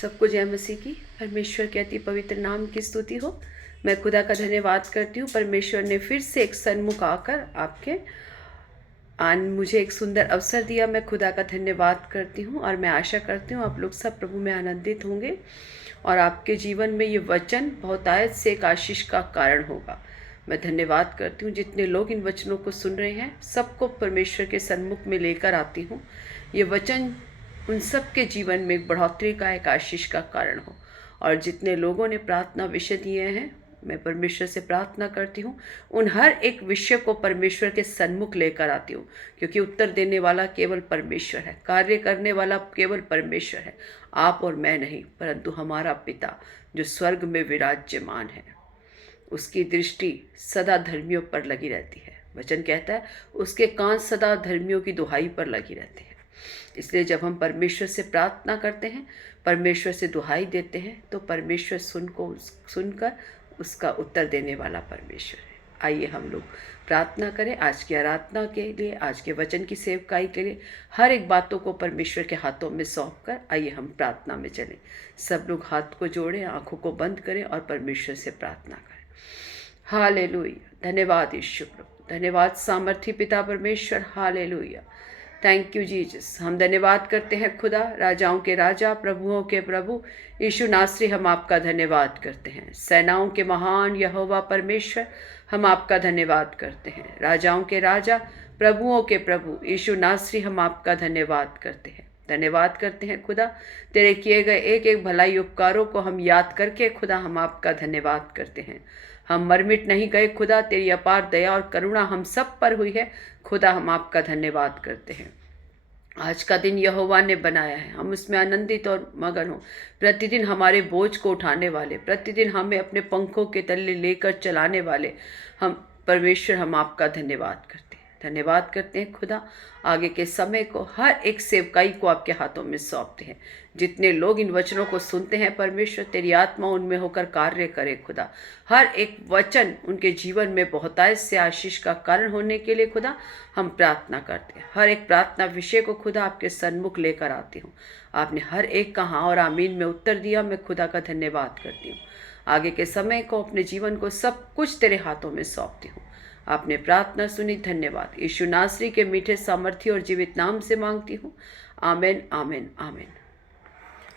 सबको जय मसीह की। परमेश्वर के अति पवित्र नाम की स्तुति हो। मैं खुदा का धन्यवाद करती हूँ। परमेश्वर ने फिर से एक सन्मुख आकर मुझे एक सुंदर अवसर दिया। मैं खुदा का धन्यवाद करती हूँ और मैं आशा करती हूँ आप लोग सब प्रभु में आनंदित होंगे और आपके जीवन में ये वचन बहुतायत से एक आशीष का कारण होगा। मैं धन्यवाद करती हूँ जितने लोग इन वचनों को सुन रहे हैं, सबको परमेश्वर के सन्मुख में लेकर आती हूँ। ये वचन उन सब के जीवन में एक बढ़ोतरी का, एक आशीष का कारण हो। और जितने लोगों ने प्रार्थना विषय दिए हैं, मैं परमेश्वर से प्रार्थना करती हूँ उन हर एक विषय को परमेश्वर के सन्मुख लेकर आती हूँ, क्योंकि उत्तर देने वाला केवल परमेश्वर है, कार्य करने वाला केवल परमेश्वर है। आप और मैं नहीं, परंतु हमारा पिता जो स्वर्ग में विराज्यमान है, उसकी दृष्टि सदा धर्मियों पर लगी रहती है। वचन कहता है उसके कान सदा धर्मियों की दुहाई पर लगी रहती है। इसलिए जब हम परमेश्वर से प्रार्थना करते हैं, परमेश्वर से दुहाई देते हैं, तो परमेश्वर सुनकर उसका उत्तर देने वाला परमेश्वर है। आइए हम लोग प्रार्थना करें आज की आराधना के लिए, आज के वचन की सेवकाई के लिए। हर एक बातों को परमेश्वर के हाथों में सौंप कर आइए हम प्रार्थना में चलें। सब लोग हाथ को जोड़ें, आंखों को बंद करें और परमेश्वर से प्रार्थना करें। हालेलुया। धन्यवाद यीशु प्रभु, धन्यवाद सामर्थी पिता परमेश्वर। हालेलुया। Thank you Jesus. हम धन्यवाद करते हैं खुदा, राजाओं के राजा, प्रभुओं के प्रभु यीशु नासरी। हम आपका धन्यवाद करते हैं। सेनाओं के महान यहोवा परमेश्वर, हम आपका धन्यवाद करते हैं। राजाओं के राजा, प्रभुओं के प्रभु यीशु नासरी, हम आपका धन्यवाद करते हैं। धन्यवाद करते हैं खुदा, तेरे किए गए एक एक भलाई उपकारों को हम याद करके खुदा हम आपका धन्यवाद करते हैं। हम मरमिट नहीं गए खुदा, तेरी अपार दया और करुणा हम सब पर हुई है खुदा। हम आपका धन्यवाद करते हैं। आज का दिन यहोवा ने बनाया है, हम उसमें आनंदित और मगन हो। प्रतिदिन हमारे बोझ को उठाने वाले, प्रतिदिन हमें अपने पंखों के तले लेकर चलाने वाले हम परमेश्वर, हम आपका धन्यवाद करते हैं। धन्यवाद करते हैं खुदा। आगे के समय को, हर एक सेवकाई को आपके हाथों में सौंपते हैं। जितने लोग इन वचनों को सुनते हैं, परमेश्वर तेरी आत्मा उनमें होकर कार्य करे खुदा। हर एक वचन उनके जीवन में बहुतायत से आशीष का कारण होने के लिए खुदा हम प्रार्थना करते हैं। हर एक प्रार्थना विषय को खुदा आपके सन्मुख लेकर आती हूँ। आपने हर एक का हाँ और आमीन में उत्तर दिया। मैं खुदा का धन्यवाद करती हूँ। आगे के समय को, अपने जीवन को, सब कुछ तेरे हाथों में सौंपती हूँ। आपने प्रार्थना सुनी, धन्यवाद। यीशु नासरी के मीठे सामर्थ्य और जीवित नाम से मांगती हूँ। आमेन, आमेन, आमेन।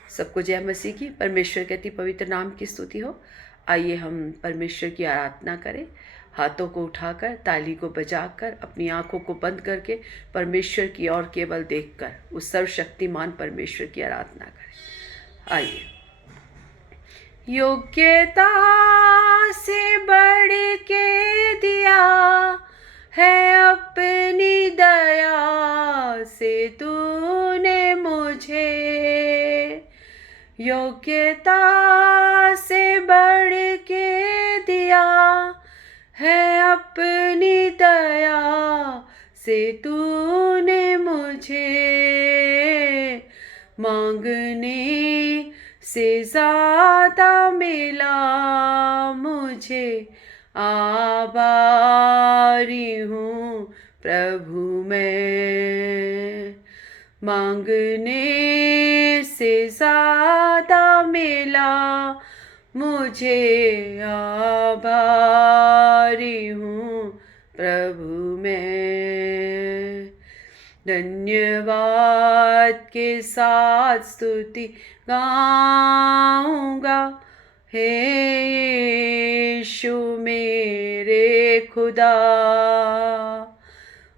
सबको जय मसीह की। परमेश्वर के अति पवित्र नाम की स्तुति हो। आइए हम परमेश्वर की आराधना करें। हाथों को उठाकर, ताली को बजाकर, अपनी आंखों को बंद करके परमेश्वर की ओर केवल देखकर उस सर्वशक्तिमान परमेश्वर की आराधना करें। आइए। योग्यता से बढ़ के दिया है अपनी दया से तूने मुझे, योग्यता से बढ़ के दिया है अपनी दया से तूने मुझे, मांगने से ज़्यादा मिला मुझे, आभारी हूँ प्रभु मैं। मांगने से ज़्यादा मिला मुझे, आभारी हूँ प्रभु मैं। धन्यवाद के साथ स्तुति गाऊंगा, हे यीशु मेरे खुदा।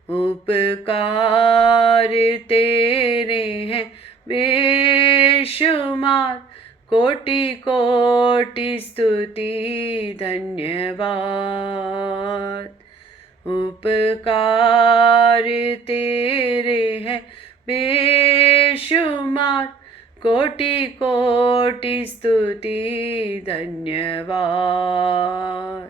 उपकार तेरे हैं बेशुमार, कोटि कोटि स्तुति धन्यवाद। उपकार तेरे हैं बेशुमार, कोटि कोटि स्तुति धन्यवाद।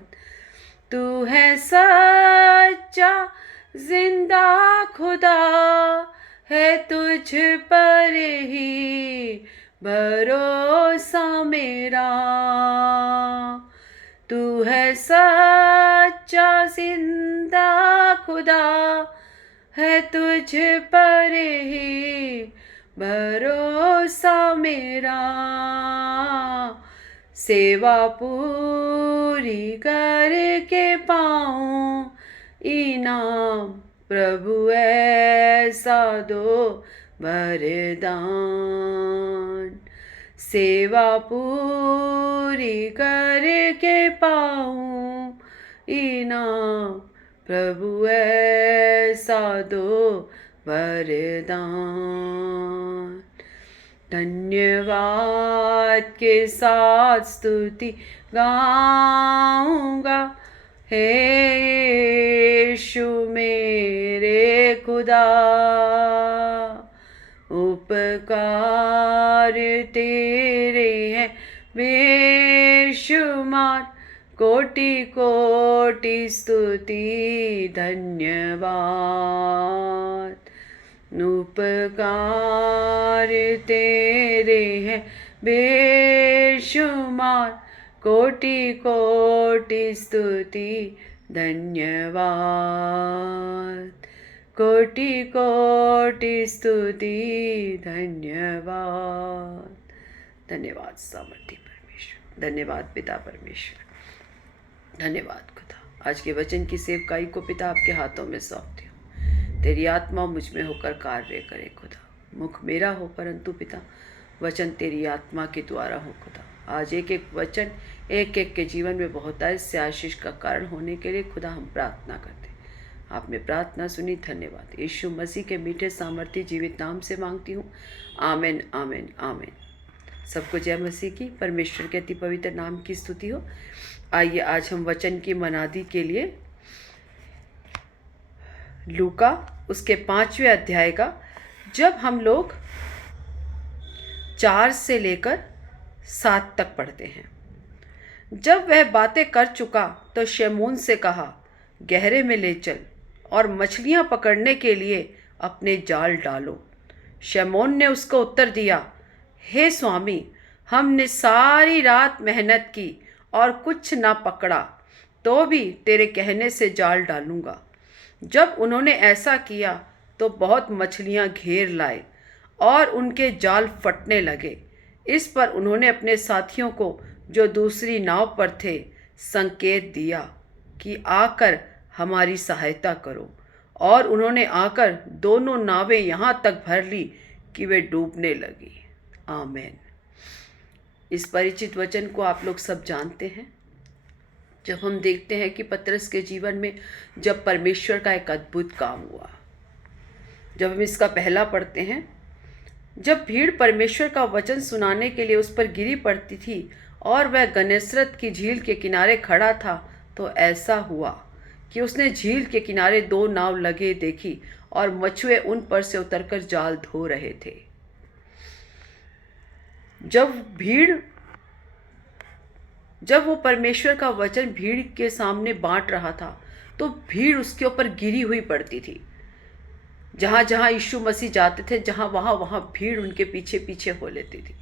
तू है सच्चा जिंदा खुदा, है तुझ पर ही भरोसा मेरा। तू है सच्चा जिंदा खुदा, है तुझ पर ही भरोसा मेरा, सेवा पूरी करके पाऊं इनाम, प्रभु ऐसा दो वरदान। सेवा पूरी करके पाऊं इनाम, प्रभु ऐसा दो वरदान। धन्यवाद के साथ स्तुति गाऊंगा, हे यीशु मेरे खुदा। उपकार तेरे हैं बेशुमार, कोटि कोटि स्तुति धन्यवाद। उपकार तेरे हैं बेशुमार, कोटि कोटि स्तुति धन्यवाद। कोटि कोटि स्तुति धन्यवाद। धन्यवाद सामर्थी परमेश्वर, धन्यवाद पिता परमेश्वर, धन्यवाद खुदा। आज के वचन की सेवकाई को पिता आपके हाथों में सौंपती हूँ। तेरी आत्मा मुझ में होकर कार्य करे खुदा। मुख मेरा हो परंतु पिता वचन तेरी आत्मा के द्वारा हो खुदा। आज एक एक वचन एक एक के जीवन में बहुतायत से आशीष का कारण होने के लिए खुदा हम प्रार्थना करते। आपने प्रार्थना सुनी, धन्यवाद। यीशु मसीह के मीठे सामर्थ्य जीवित नाम से मांगती हूँ, आमीन आमीन आमीन। सबको जय मसीह की, परमेश्वर के अति पवित्र नाम की स्तुति हो। आइए आज हम वचन की मनादी के लिए लूका उसके 5वें अध्याय का, जब हम लोग 4 से लेकर 7 तक पढ़ते हैं। जब वह बातें कर चुका तो शमौन से कहा, गहरे में ले चल और मछलियां पकड़ने के लिए अपने जाल डालो। शमौन ने उसको उत्तर दिया, हे स्वामी, हमने सारी रात मेहनत की और कुछ ना पकड़ा, तो भी तेरे कहने से जाल डालूंगा। जब उन्होंने ऐसा किया तो बहुत मछलियां घेर लाए और उनके जाल फटने लगे। इस पर उन्होंने अपने साथियों को जो दूसरी नाव पर थे संकेत दिया कि आकर हमारी सहायता करो, और उन्होंने आकर दोनों नावें यहाँ तक भर ली कि वे डूबने लगी। आमीन। इस परिचित वचन को आप लोग सब जानते हैं। जब हम देखते हैं कि पतरस के जीवन में जब परमेश्वर का एक अद्भुत काम हुआ, जब हम इसका पहला पढ़ते हैं, जब भीड़ परमेश्वर का वचन सुनाने के लिए उस पर गिरी पड़ती थी और वह गन्नेसरत की झील के किनारे खड़ा था, तो ऐसा हुआ कि उसने झील के किनारे 2 नाव लगे देखी और मछुए उन पर से उतरकर जाल धो रहे थे। जब वो परमेश्वर का वचन भीड़ के सामने बांट रहा था, तो भीड़ उसके ऊपर गिरी हुई पड़ती थी। जहाँ जहाँ यीशु मसीह जाते थे, जहाँ वहाँ भीड़ उनके पीछे पीछे हो लेती थी।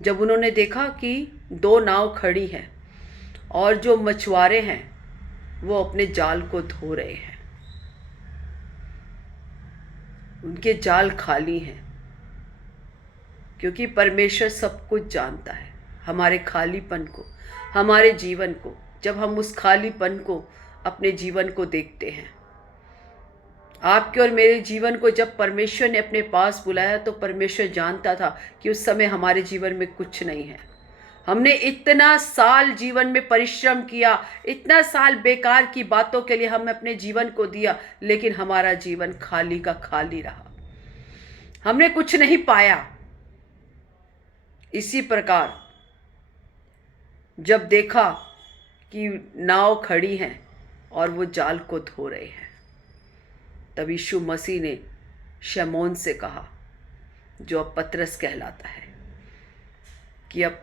जब उन्होंने देखा कि 2 नाव खड़ी हैं और जो मछुआरे हैं वो अपने जाल को धो रहे हैं, उनके जाल खाली हैं, क्योंकि परमेश्वर सब कुछ जानता है, हमारे खालीपन को, हमारे जीवन को। जब हम उस खालीपन को, अपने जीवन को देखते हैं, आपके और मेरे जीवन को जब परमेश्वर ने अपने पास बुलाया, तो परमेश्वर जानता था कि उस समय हमारे जीवन में कुछ नहीं है। हमने इतना साल जीवन में परिश्रम किया, इतना साल बेकार की बातों के लिए हमने अपने जीवन को दिया, लेकिन हमारा जीवन खाली का खाली रहा, हमने कुछ नहीं पाया। इसी प्रकार जब देखा कि नाव खड़ी हैं और वो जाल को धो रहे हैं, तब यीशु मसीह ने शमौन से कहा, जो अब पतरस कहलाता है, कि अब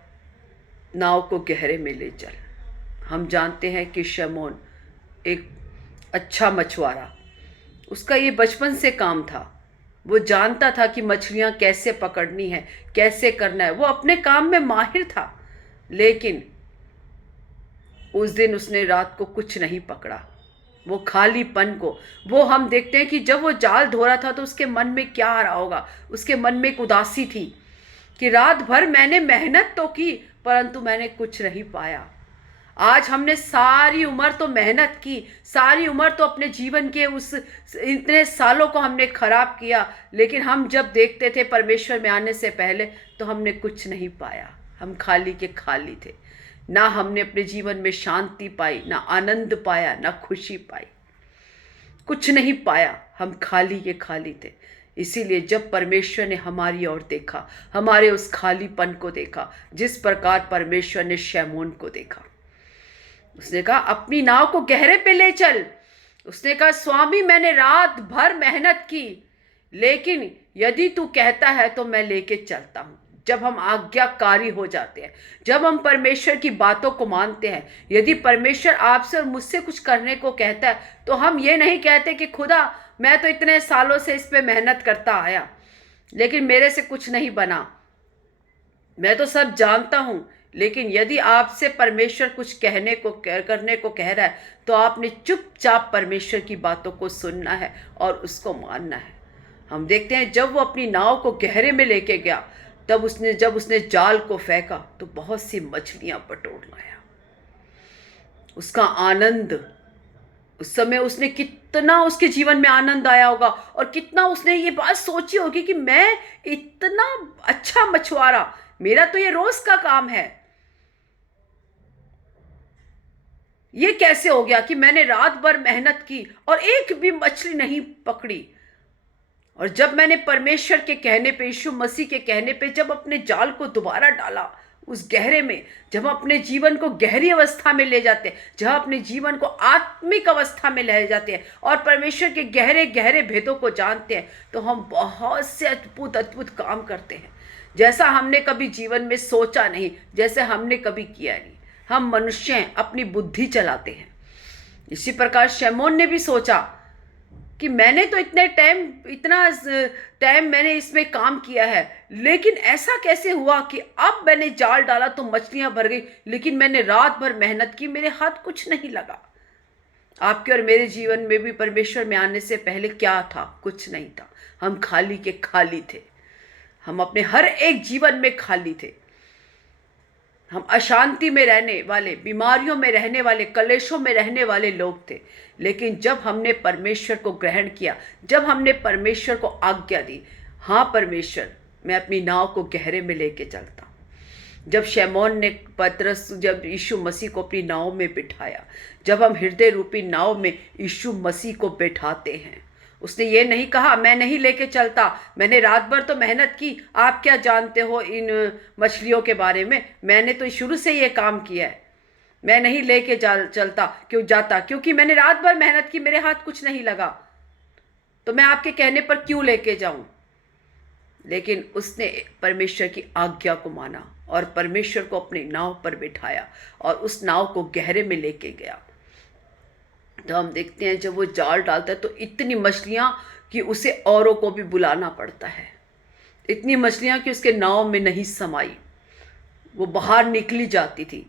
नाव को गहरे में ले चल। हम जानते हैं कि शमौन एक अच्छा मछुआरा, उसका ये बचपन से काम था। वो जानता था कि मछलियाँ कैसे पकड़नी है, कैसे करना है, वो अपने काम में माहिर था। लेकिन उस दिन उसने रात को कुछ नहीं पकड़ा, वो खालीपन को। वो हम देखते हैं कि जब वो जाल धो रहा था तो उसके मन में क्या आ रहा होगा। उसके मन में एक उदासी थी कि रात भर मैंने मेहनत तो की परंतु मैंने कुछ नहीं पाया। आज हमने सारी उम्र तो मेहनत की, सारी उम्र तो अपने जीवन के उस इतने सालों को हमने खराब किया, लेकिन हम जब देखते थे परमेश्वर में आने से पहले तो हमने कुछ नहीं पाया। हम खाली के खाली थे। ना हमने अपने जीवन में शांति पाई, ना आनंद पाया, ना खुशी पाई, कुछ नहीं पाया। हम खाली के खाली थे। इसीलिए जब परमेश्वर ने हमारी ओर देखा, हमारे उस खालीपन को देखा, जिस प्रकार परमेश्वर ने शैमोन को देखा, उसने कहा अपनी नाव को गहरे पे ले चल। उसने कहा स्वामी मैंने रात भर मेहनत की, लेकिन यदि तू कहता है तो मैं लेके चलता हूं। जब हम आज्ञाकारी हो जाते हैं, जब हम परमेश्वर की बातों को मानते हैं, यदि परमेश्वर आपसे और मुझसे कुछ करने को कहता है तो हम ये नहीं कहते कि खुदा मैं तो इतने सालों से इस पे मेहनत करता आया लेकिन मेरे से कुछ नहीं बना, मैं तो सब जानता हूं। लेकिन यदि आपसे परमेश्वर कुछ कहने को करने को कह रहा है तो आपने चुपचाप परमेश्वर की बातों को सुनना है और उसको मानना है। हम देखते हैं जब वो अपनी नाव को गहरे में लेके गया तब जब उसने जाल को फेंका तो बहुत सी मछलियां बटोर लाया। उसका आनंद, उस समय उसने कितना उसके जीवन में आनंद आया होगा और कितना उसने ये बात सोची होगी कि मैं इतना अच्छा मछुआरा, मेरा तो ये रोज का काम है, ये कैसे हो गया कि मैंने रात भर मेहनत की और एक भी मछली नहीं पकड़ी। और जब मैंने परमेश्वर के कहने पे, यीशु मसीह के कहने पे जब अपने जाल को दोबारा डाला उस गहरे में, जब हम अपने जीवन को गहरी अवस्था में ले जाते हैं, जहाँ अपने जीवन को आत्मिक अवस्था में ले जाते हैं और परमेश्वर के गहरे गहरे भेदों को जानते हैं, तो हम बहुत से अद्भुत अद्भुत काम करते हैं जैसा हमने कभी जीवन में सोचा नहीं, जैसे हमने कभी किया नहीं। हम मनुष्य हैं, अपनी बुद्धि चलाते हैं। इसी प्रकार शैमोन ने भी सोचा कि मैंने तो इतना टाइम मैंने इसमें काम किया है, लेकिन ऐसा कैसे हुआ कि अब मैंने जाल डाला तो मछलियां भर गई, लेकिन मैंने रात भर मेहनत की, मेरे हाथ कुछ नहीं लगा। आपके और मेरे जीवन में भी परमेश्वर में आने से पहले क्या था? कुछ नहीं था। हम खाली के खाली थे। हम अपने हर एक जीवन में खाली थे। हम अशांति में रहने वाले, बीमारियों में रहने वाले, कलेशों में रहने वाले लोग थे। लेकिन जब हमने परमेश्वर को ग्रहण किया, जब हमने परमेश्वर को आज्ञा दी, हाँ परमेश्वर मैं अपनी नाव को गहरे में लेके चलता हूँ। जब शैमोन ने जब यीशु मसीह को अपनी नाव में बिठाया, जब हम हृदय रूपी नाव में यीशु मसीह को बैठाते हैं, उसने ये नहीं कहा मैं नहीं लेके चलता, मैंने रात भर तो मेहनत की, आप क्या जानते हो इन मछलियों के बारे में, मैंने तो शुरू से ये काम किया है, मैं नहीं लेके चलता क्योंकि मैंने रात भर मेहनत की, मेरे हाथ कुछ नहीं लगा, तो मैं आपके कहने पर क्यों लेके जाऊं। लेकिन उसने परमेश्वर की आज्ञा को माना और परमेश्वर को अपनी नाव पर बिठाया और उस नाव को गहरे में लेके गया। तो हम देखते हैं जब वो जाल डालता है तो इतनी मछलियां कि उसे औरों को भी बुलाना पड़ता है, इतनी मछलियां कि उसके नाव में नहीं समाई, वो बाहर निकली जाती थी।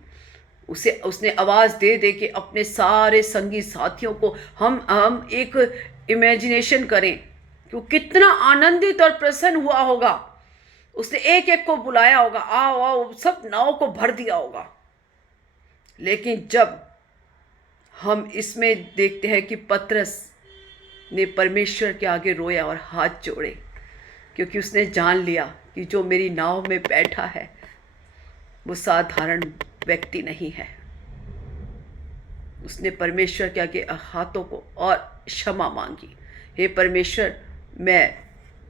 उसने आवाज़ दे दे के अपने सारे संगी साथियों को, हम एक इमेजिनेशन करें कि वो कितना आनंदित और प्रसन्न हुआ होगा। उसने एक एक को बुलाया होगा, आओ आओ, सब नाव को भर दिया होगा। लेकिन जब हम इसमें देखते हैं कि पतरस ने परमेश्वर के आगे रोया और हाथ जोड़े, क्योंकि उसने जान लिया कि जो मेरी नाव में बैठा है वो साधारण व्यक्ति नहीं है। उसने परमेश्वर के आगे हाथों को और क्षमा मांगी, हे परमेश्वर मैं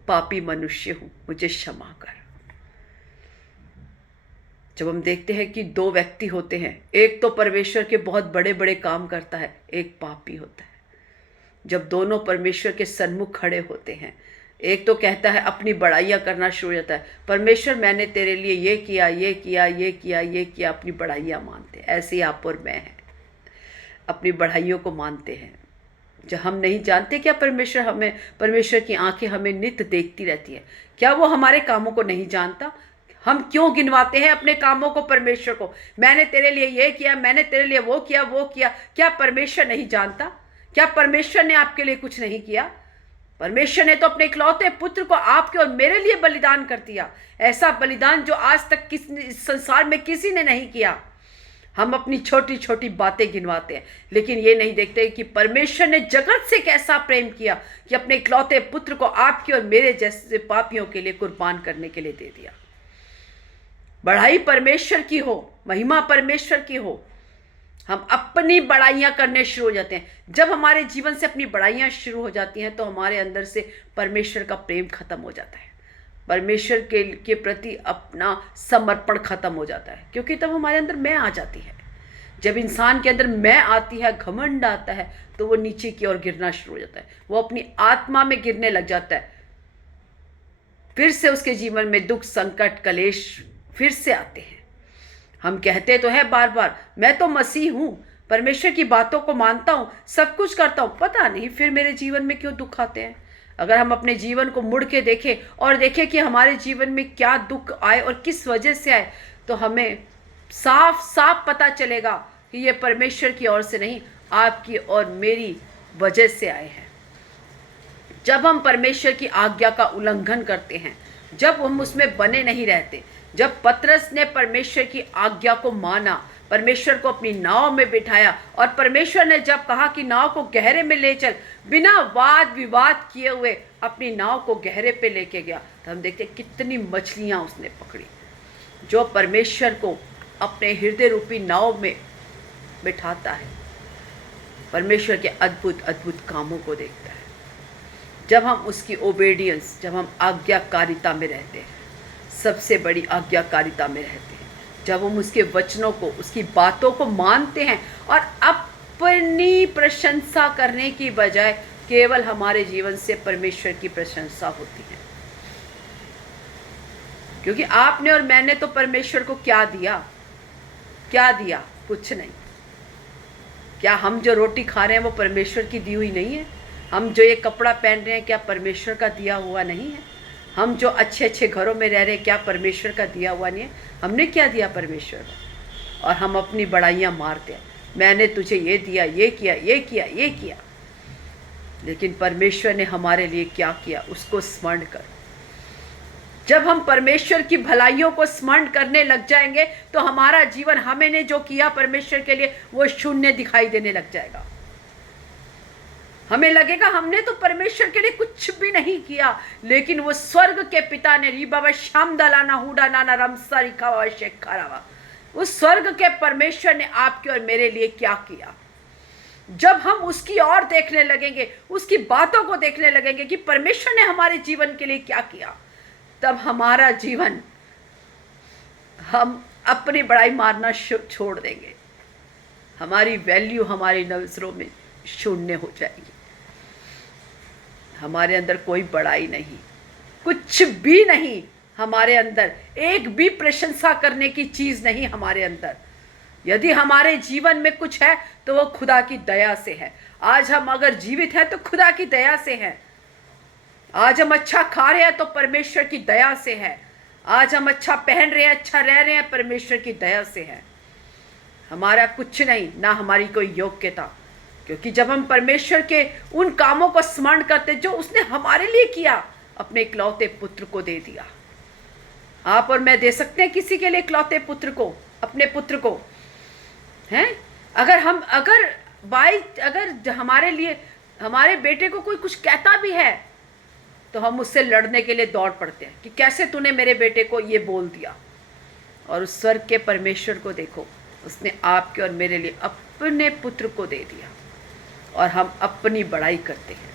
पापी मनुष्य हूँ, मुझे क्षमा कर। जब हम देखते हैं कि दो व्यक्ति होते हैं, एक तो परमेश्वर के बहुत बड़े बड़े काम करता है, एक पापी होता है। जब दोनों परमेश्वर के सन्मुख खड़े होते हैं, एक तो कहता है अपनी बड़ाइयाँ करना शुरू हो जाता है, परमेश्वर मैंने तेरे लिए ये किया, ये किया, ये किया, ये किया, अपनी बड़ाइयाँ मानते हैं। ऐसे ही आप और मैं हैं, अपनी बढ़ाइयों को मानते हैं। जब हम नहीं जानते क्या परमेश्वर की आंखें हमें नित्य देखती रहती है, क्या वो हमारे कामों को नहीं जानता? हम क्यों गिनवाते हैं अपने कामों को परमेश्वर को? मैंने तेरे लिए ये किया, मैंने तेरे लिए वो किया, क्या परमेश्वर नहीं जानता? क्या परमेश्वर ने आपके लिए कुछ नहीं किया? परमेश्वर ने तो अपने इकलौते पुत्र को आपके और मेरे लिए बलिदान कर दिया, ऐसा बलिदान जो आज तक इस संसार में किसी ने नहीं किया। हम अपनी छोटी छोटी बातें गिनवाते हैं, लेकिन ये नहीं देखते कि परमेश्वर ने जगत से कैसा प्रेम किया कि अपने इकलौते पुत्र को आपके और मेरे जैसे पापियों के लिए कुर्बान करने के लिए दे दिया। बढ़ाई परमेश्वर की हो, महिमा परमेश्वर की हो। हम अपनी बड़ाइयाँ करने शुरू हो जाते हैं। जब हमारे जीवन से अपनी बड़ाइयाँ शुरू हो जाती हैं तो हमारे अंदर से परमेश्वर का प्रेम खत्म हो जाता है, परमेश्वर के प्रति अपना समर्पण खत्म हो जाता है, क्योंकि तब हमारे अंदर मैं आ जाती है। जब इंसान के अंदर मैं आती है, घमंड आता है, तो वो नीचे की ओर गिरना शुरू हो जाता है, वो अपनी आत्मा में गिरने लग जाता है। फिर से उसके जीवन में दुख, संकट, कलेश फिर से आते हैं। हम कहते तो है बार बार, मैं तो मसीह हूँ, परमेश्वर की बातों को मानता हूँ, सब कुछ करता हूँ, पता नहीं फिर मेरे जीवन में क्यों दुख आते हैं। अगर हम अपने जीवन को मुड़ के देखें और देखें कि हमारे जीवन में क्या दुख आए और किस वजह से आए, तो हमें साफ साफ पता चलेगा कि ये परमेश्वर की ओर से नहीं, आपकी और मेरी वजह से आए हैं। जब हम परमेश्वर की आज्ञा का उल्लंघन करते हैं, जब हम उसमें बने नहीं रहते, जब पतरस ने परमेश्वर की आज्ञा को माना, परमेश्वर को अपनी नाव में बिठाया और परमेश्वर ने जब कहा कि नाव को गहरे में ले चल, बिना वाद विवाद किए हुए अपनी नाव को गहरे पे लेके गया, तो हम देखते कितनी मछलियां उसने पकड़ी। जो परमेश्वर को अपने हृदय रूपी नाव में बिठाता है, परमेश्वर के अद्भुत अद्भुत कामों को देखता है। जब हम उसकी ओबेडियंस, जब हम आज्ञाकारिता में रहते हैं, सबसे बड़ी आज्ञाकारिता में रहते हैं, जब हम उसके वचनों को, उसकी बातों को मानते हैं और अपनी प्रशंसा करने की बजाय केवल हमारे जीवन से परमेश्वर की प्रशंसा होती है। क्योंकि आपने और मैंने तो परमेश्वर को क्या दिया? क्या दिया? कुछ नहीं। क्या हम जो रोटी खा रहे हैं वो परमेश्वर की दी हुई नहीं है? हम जो ये कपड़ा पहन रहे हैं क्या परमेश्वर का दिया हुआ नहीं है? हम जो अच्छे अच्छे घरों में रह रहे हैं क्या परमेश्वर का दिया हुआ नहीं है? हमने क्या दिया परमेश्वर को? और हम अपनी बड़ाइयाँ मारते हैं, मैंने तुझे ये दिया, ये किया, ये किया, ये किया। लेकिन परमेश्वर ने हमारे लिए क्या किया, उसको स्मरण कर। जब हम परमेश्वर की भलाइयों को स्मरण करने लग जाएंगे तो हमारा जीवन, हमें ने जो किया परमेश्वर के लिए, वो शून्य दिखाई देने लग जाएगा। हमें लगेगा हमने तो परमेश्वर के लिए कुछ भी नहीं किया, लेकिन वो स्वर्ग के पिता ने उस स्वर्ग के परमेश्वर ने आपके और मेरे लिए क्या किया। जब हम उसकी ओर देखने लगेंगे, उसकी बातों को देखने लगेंगे कि परमेश्वर ने हमारे जीवन के लिए क्या किया, तब हमारा जीवन, हम अपनी बड़ाई मारना छोड़ देंगे। हमारी वैल्यू हमारी नजरों में शून्य हो जाएगी। हमारे अंदर कोई बड़ाई नहीं, कुछ भी नहीं हमारे अंदर, एक भी प्रशंसा करने की चीज नहीं हमारे अंदर। यदि हमारे जीवन में कुछ है तो वो खुदा की दया से है। आज हम अगर जीवित हैं तो खुदा की दया से है। आज हम अच्छा खा रहे हैं तो परमेश्वर की दया से है। आज हम अच्छा पहन रहे हैं, अच्छा रह रहे हैं, परमेश्वर की दया से है। हमारा कुछ नहीं, ना हमारी कोई योग्यता, क्योंकि जब हम परमेश्वर के उन कामों को स्मरण करते जो उसने हमारे लिए किया, अपने इकलौते पुत्र को दे दिया। आप और मैं दे सकते हैं किसी के लिए इकलौते पुत्र को, अपने पुत्र को, हैं? अगर हमारे लिए, हमारे बेटे को कोई कुछ कहता भी है तो हम उससे लड़ने के लिए दौड़ पड़ते हैं कि कैसे तूने मेरे बेटे को ये बोल दिया। और उस स्वर्ग के परमेश्वर को देखो, उसने आपके और मेरे लिए अपने पुत्र को दे दिया और हम अपनी बड़ाई करते हैं।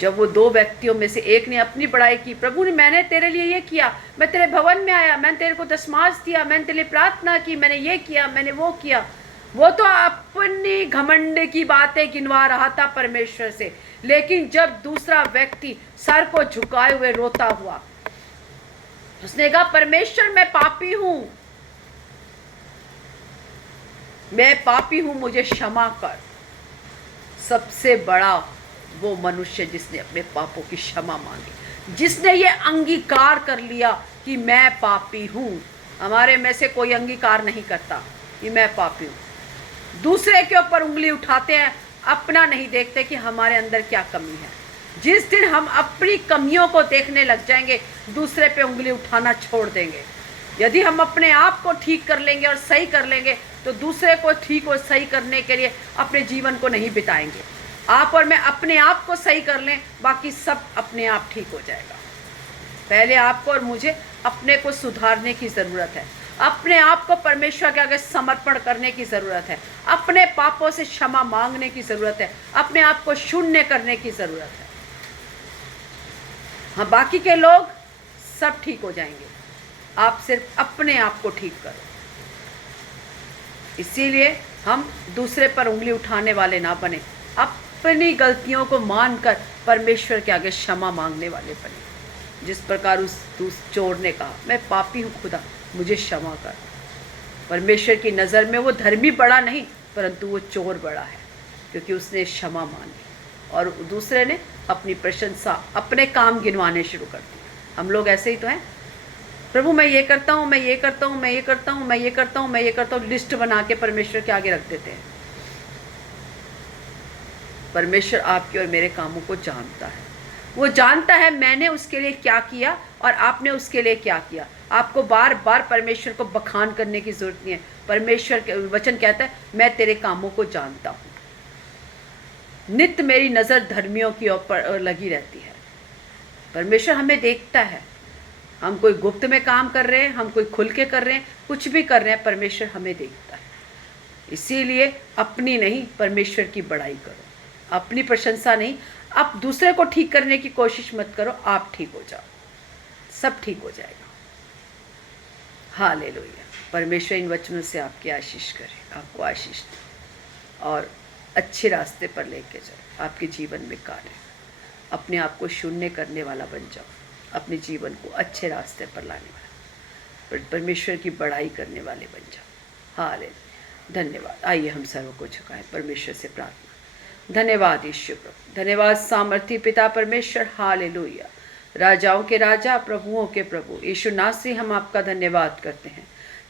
जब वो दो व्यक्तियों में से एक ने अपनी बड़ाई की, प्रभु ने, मैंने तेरे लिए ये किया, मैं तेरे भवन में आया, मैंने तेरे को दशमांश दिया, मैंने तेरे लिए प्रार्थना की, मैंने ये किया, मैंने वो किया। वो तो अपनी घमंड की बातें गिनवा रहा था परमेश्वर से। लेकिन जब दूसरा व्यक्ति सर को झुकाए हुए रोता हुआ, उसने कहा, परमेश्वर मैं पापी हूं, मैं पापी हूं, मुझे क्षमा कर। सबसे बड़ा वो मनुष्य जिसने अपने पापों की क्षमा मांगी, जिसने ये अंगीकार कर लिया कि मैं पापी हूं। हमारे में से कोई अंगीकार नहीं करता कि मैं पापी हूं। दूसरे के ऊपर उंगली उठाते हैं अपना नहीं देखते कि हमारे अंदर क्या कमी है। जिस दिन हम अपनी कमियों को देखने लग जाएंगे, दूसरे पे उंगली उठाना छोड़ देंगे। यदि हम अपने आप को ठीक कर लेंगे और सही कर लेंगे, तो दूसरे को ठीक और सही करने के लिए अपने जीवन को नहीं बिताएंगे। आप और मैं अपने आप को सही कर लें, बाकी सब अपने आप ठीक हो जाएगा। पहले आपको और मुझे अपने को सुधारने की ज़रूरत है, अपने आप को परमेश्वर के आगे समर्पण करने की ज़रूरत है, अपने पापों से क्षमा मांगने की ज़रूरत है, अपने आप को शून्य करने की ज़रूरत है। हाँ, बाकी के लोग सब ठीक हो जाएंगे, आप सिर्फ अपने आप को ठीक करो। इसीलिए हम दूसरे पर उंगली उठाने वाले ना बने, अपनी गलतियों को मानकर परमेश्वर के आगे क्षमा मांगने वाले बने। जिस प्रकार उस चोर ने कहा, मैं पापी हूँ खुदा, मुझे क्षमा कर। परमेश्वर की नज़र में वो धर्मी बड़ा नहीं, परंतु वो चोर बड़ा है, क्योंकि उसने क्षमा मांगी। और दूसरे ने अपनी प्रशंसा, अपने काम गिनवाने शुरू कर दिए। हम लोग ऐसे ही तो हैं, प्रभु मैं ये करता हूँ, मैं ये करता हूँ, मैं ये करता हूँ, मैं ये करता हूँ, मैं ये करता हूँ, लिस्ट बना के परमेश्वर के आगे रख देते हैं। परमेश्वर आपके और मेरे कामों को जानता है। वो जानता है मैंने उसके लिए क्या किया और आपने उसके लिए क्या किया। आपको बार बार परमेश्वर को बखान करने की जरूरत नहीं है। परमेश्वर के वचन कहता है, मैं तेरे कामों को जानता हूँ। नित्य मेरी नज़र धर्मियों की ओर लगी रहती है। परमेश्वर हमें देखता है, हम कोई गुप्त में काम कर रहे हैं, हम कोई खुल के कर रहे हैं, कुछ भी कर रहे हैं, परमेश्वर हमें देखता है। इसीलिए अपनी नहीं, परमेश्वर की बड़ाई करो, अपनी प्रशंसा नहीं। आप दूसरे को ठीक करने की कोशिश मत करो, आप ठीक हो जाओ, सब ठीक हो जाएगा। हालेलुया। परमेश्वर इन वचनों से आपकी आशीष करे, आपको आशीष दे और अच्छे रास्ते पर लेके जाए। आपके जीवन में कार्य, अपने आप को शून्य करने वाला बन जाओ, अपने जीवन को अच्छे रास्ते पर लाने वाला, परमेश्वर की बड़ाई करने वाले बन जाओ। हालेलुया। धन्यवाद। आइए हम सर्व को झुकाएं, परमेश्वर से प्रार्थना। धन्यवाद यीशु प्रभु, धन्यवाद सामर्थी पिता परमेश्वर। हालेलुया। राजाओं के राजा, प्रभुओं के प्रभु यीशु नासरी, हम आपका धन्यवाद करते हैं।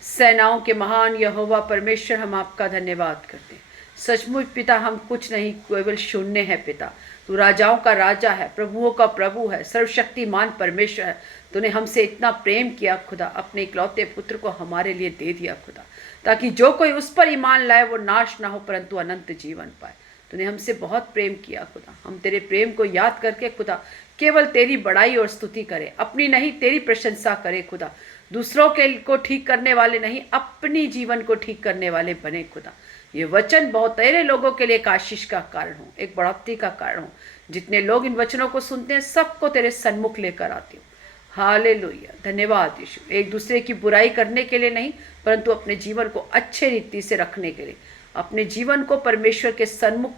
सेनाओं के महान यहोवा परमेश्वर, हम आपका धन्यवाद करते हैं। सचमुच पिता, हम कुछ नहीं, केवल शून्य है पिता। तू राजाओं का राजा है, प्रभुओं का प्रभु है, सर्वशक्तिमान परमेश्वर है। तूने हमसे इतना प्रेम किया खुदा, अपने इकलौते पुत्र को हमारे लिए दे दिया खुदा, ताकि जो कोई उस पर ईमान लाए वो नाश ना हो, परंतु अनंत जीवन पाए। तूने हमसे बहुत प्रेम किया खुदा। हम तेरे प्रेम को याद करके खुदा केवल तेरी बड़ाई और स्तुति करें, अपनी नहीं तेरी प्रशंसा करें खुदा। दूसरों के को ठीक करने वाले नहीं, अपनी जीवन को ठीक करने वाले बने खुदा। ये वचन बहुत तेरे लोगों के लिए एक आशीष का कारण हो, एक बढ़ोतरी का कारण हो। जितने लोग इन वचनों को सुनते हैं, सबको तेरे सन्मुख लेकर आती हूँ। हालेलुया। धन्यवाद यीशु। एक दूसरे की बुराई करने के लिए नहीं, परंतु अपने जीवन को अच्छे रीति से रखने के लिए, अपने जीवन को परमेश्वर के सन्मुख,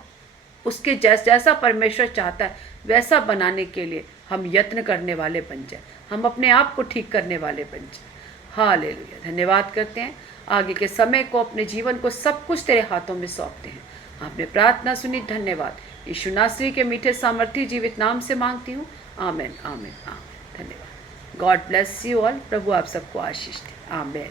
उसके जैसा परमेश्वर चाहता है वैसा बनाने के लिए हम यत्न करने वाले बन जाए, हम अपने आप को ठीक करने वाले बन जाए। हालेलुया। धन्यवाद करते हैं। आगे के समय को, अपने जीवन को, सब कुछ तेरे हाथों में सौंपते हैं। आपने प्रार्थना सुनी, धन्यवाद। यीशु नासरी के मीठे सामर्थी जीवित नाम से मांगती हूँ, आमेन आमेन आमेन। धन्यवाद। God bless you all. प्रभु आप सबको आशीष दे। आमेन।